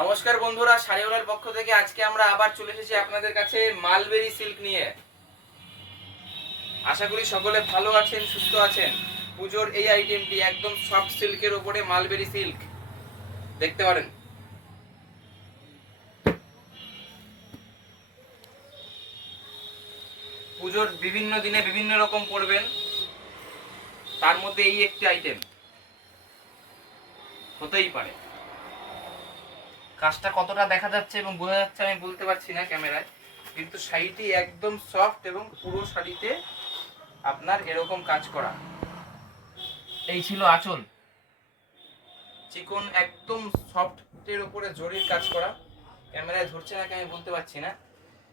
নমস্কার বন্ধুরা শাড়িওয়ালার পক্ষ থেকে আজকে আমরা আবার চলে এসেছি আপনাদের কাছে মালবেরি সিল্ক নিয়ে। আশা করি সকলে ভালো আছেন, সুস্থ আছেন। পুজোর এই আইটেমটি একদম সফট সিল্কের উপরে মালবেরি সিল্ক। দেখতে পারেন। পুজোর বিভিন্ন দিনে বিভিন্ন রকম পরবেন তার মধ্যে এই একটি আইটেম হতেই পারে। কাজটা কতটা দেখা যাচ্ছে এবং বোঝা যাচ্ছে আমি বলতে পারছি না ক্যামেরায়, কিন্তু শাড়িটি একদম সফট এবং পুরো শাড়িতে আপনার এরকম কাজ করা। এই ছিল আঁচল। চিকন একদম সফটের উপরে জরির কাজ করা। ক্যামেরায় ধরছে নাকি আমি বলতে পারছি না।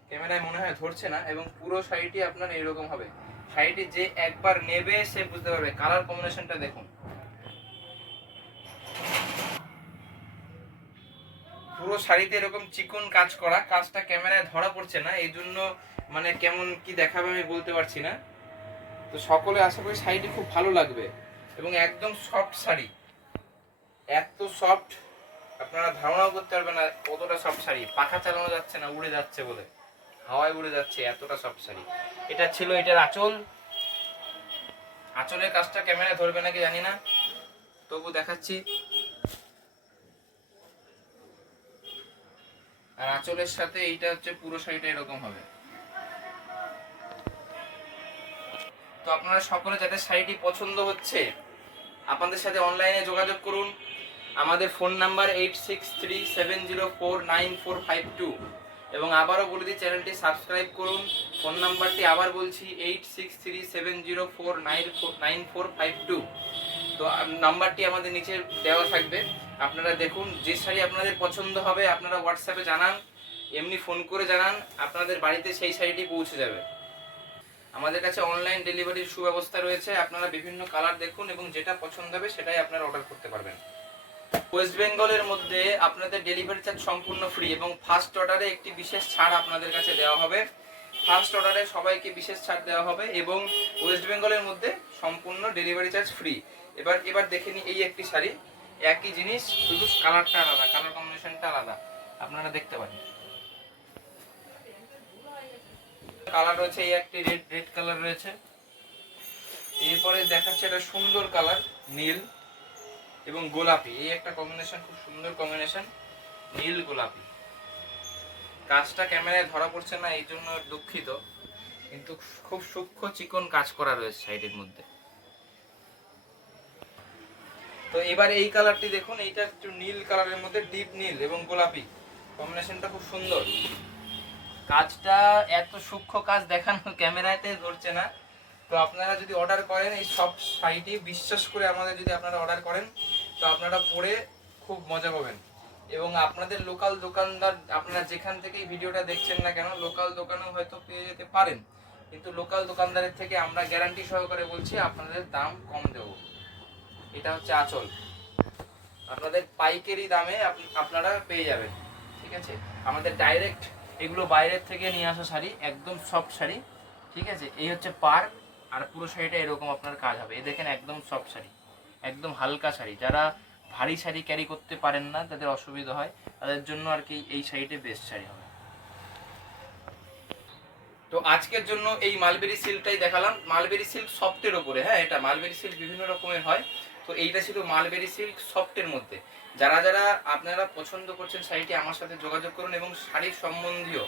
ক্যামেরায় মনে হয় ধরছে না এবং পুরো শাড়িটি আপনার এরকম হবে। শাড়িটি যে একবার নেবে সে বুঝতে পারবে। কালার কম্বিনেশনটা দেখুন। পুরো শাড়িতে এরকম চিকন কাজ করা, কাজটা ক্যামেরায় ধরা পড়ছে না এই জন্য মানে কেমন কি দেখাবে আমি বলতে পারছি না। তো সকলে আশা করি শাড়িটি খুব ভালো লাগবে এবং একদম সফট শাড়ি। এত সফট আপনারা ধারণাও করতে পারবেন না কতটা সফট শাড়ি। পাখা চালানো যাচ্ছে না, উড়ে যাচ্ছে বলে। হাওয়ায় উড়ে যাচ্ছে এতটা সফট শাড়ি। এটা ছিল এটার আঁচল। আঁচলের কাজটা ক্যামেরায় ধরবে নাকি জানি না। তবু দেখাচ্ছি। আর আঁচলের সাথে এইটা হচ্ছে পুরো শাড়িটা এরকম হবে। তো আপনারা সকলে যাদের শাড়িটি পছন্দ হচ্ছে, আপনাদের সাথে অনলাইনে যোগাযোগ করুন। আমাদের phone number eight six three seven zero four nine four five two এবং আবারও বলে দিই চ্যানেলটি সাবস্ক্রাইব করুন। ফোন নাম্বারটি আবার বলছি eight six three seven zero four nine four nine four five two তো নাম্বারটি আমাদের নিচে দেওয়া থাকবে। আপনারা দেখুন, যে শাড়ি আপনাদের পছন্দ হবে, আপনারা হোয়াটসঅ্যাপে জানান, এমনি ফোন করে জানান, আপনাদের বাড়িতে সেই শাড়িটি পৌঁছে যাবে। আমাদের কাছে অনলাইন ডেলিভারির সুব্যবস্থা রয়েছে, আপনারা বিভিন্ন কালার দেখুন এবং যেটা পছন্দ হবে সেটাই আপনারা অর্ডার করতে পারবেন। ওয়েস্ট বেঙ্গলের মধ্যে আপনাদের ডেলিভারি চার্জ সম্পূর্ণ ফ্রি এবং ফার্স্ট অর্ডারে একটি বিশেষ ছাড় আপনাদের কাছে দেওয়া হবে। ফার্স্ট অর্ডারে সবাইকে বিশেষ ছাড় দেওয়া হবে এবং ওয়েস্ট বেঙ্গলের মধ্যে সম্পূর্ণ ডেলিভারি চার্জ ফ্রি এবার এবার দেখে নিই এই একটি শাড়ি। একই জিনিস, শুধু কালারটা আলাদা কালার কম্বিনেশনটা আলাদা। আপনারা দেখতে পারেন। কালার রয়েছে এই একটি রেড রেড কালার রয়েছে। এরপরে দেখাচ্ছে একটা সুন্দর কালার নীল এবং গোলাপি। এই একটা কম্বিনেশন খুব সুন্দর কম্বিনেশন নীল, গোলাপি। কাজটা ক্যামেরায় ধরা পড়ছে না, এই জন্য দুঃখিত। কিন্তু খুব সূক্ষ্ম চিকন কাজ করা রয়েছে সাইডের মধ্যে। তো এবার এই কালারটি দেখুন, এইটা একটু নীল কালারের মধ্যে, ডিপ নীল এবং গোলাপি। কম্বিনেশনটা খুব সুন্দর। কাজটা এত সূক্ষ্ম কাজ দেখানো ক্যামেরাতে ধরছে না। তো আপনারা যদি অর্ডার করেন, এই সব শাড়িটি বিশ্বাস করে আমাদের যদি আপনারা অর্ডার করেন, তো আপনারা পরে খুব মজা পাবেন। এবং আপনাদের লোকাল দোকানদার, আপনারা যেখান থেকে ভিডিওটা দেখছেন না কেন লোকাল দোকানেও হয়তো পেয়ে যেতে পারেন। কিন্তু লোকাল দোকানদারের থেকে আমরা গ্যারান্টি সহকারে বলছি, আপনাদের দাম কম দেব। এটা হচ্ছে আঁচল। আপনাদের পাইকারি দামে আপ- আপনারা পেয়ে যাবেন, ঠিক আছে? আমাদের ডাইরেক্ট এগুলো বাইরের থেকে নিয়ে আসা শাড়ি, একদম সফট শাড়ি, ঠিক আছে? এই হচ্ছে পার, আর পুরো শাড়িটা এরকম আপনার কাজ হবে। এই দেখেন একদম সফট শাড়ি, একদম হালকা শাড়ি। যারা ভারী শাড়ি ক্যারি করতে পারেন না, তাদের অসুবিধা হয়। তাদের জন্য আর কি এই শাড়িটা বেস্ট শাড়ি হবে। তো আজকের জন্য এই মালবেরি সিল্কটাই দেখালাম। মালবেরি সিল্ক সফটের ওপরে হ্যাঁ এটা মালবেরি সিল্ক বিভিন্ন রকমের হয়। তো এইটা ছিল মালবেরি সিল্ক সফটের মধ্যে। যারা যারা আপনারা পছন্দ করছেন শাড়িটি আমার সাথে যোগাযোগ করুন এবং শাড়ির সম্বন্ধীয়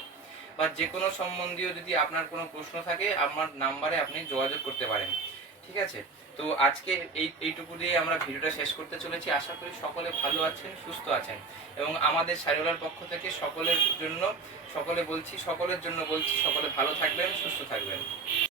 বা যে কোনো সম্বন্ধীয় যদি আপনার কোনো প্রশ্ন থাকে, আমার নাম্বারে আপনি যোগাযোগ করতে পারেন। ঠিক আছে? তো আজকে এই, এইটুকু দিয়ে আমরা ভিডিওটা শেষ করতে চলেছি। আশা করি সকলে ভালো আছেন, সুস্থ আছেন এবং আমাদের শাড়িওয়ালার পক্ষ থেকে সকলের জন্য, সকলে বলছি, সকলের জন্য বলছি, সকলে ভালো থাকবেন, সুস্থ থাকবেন।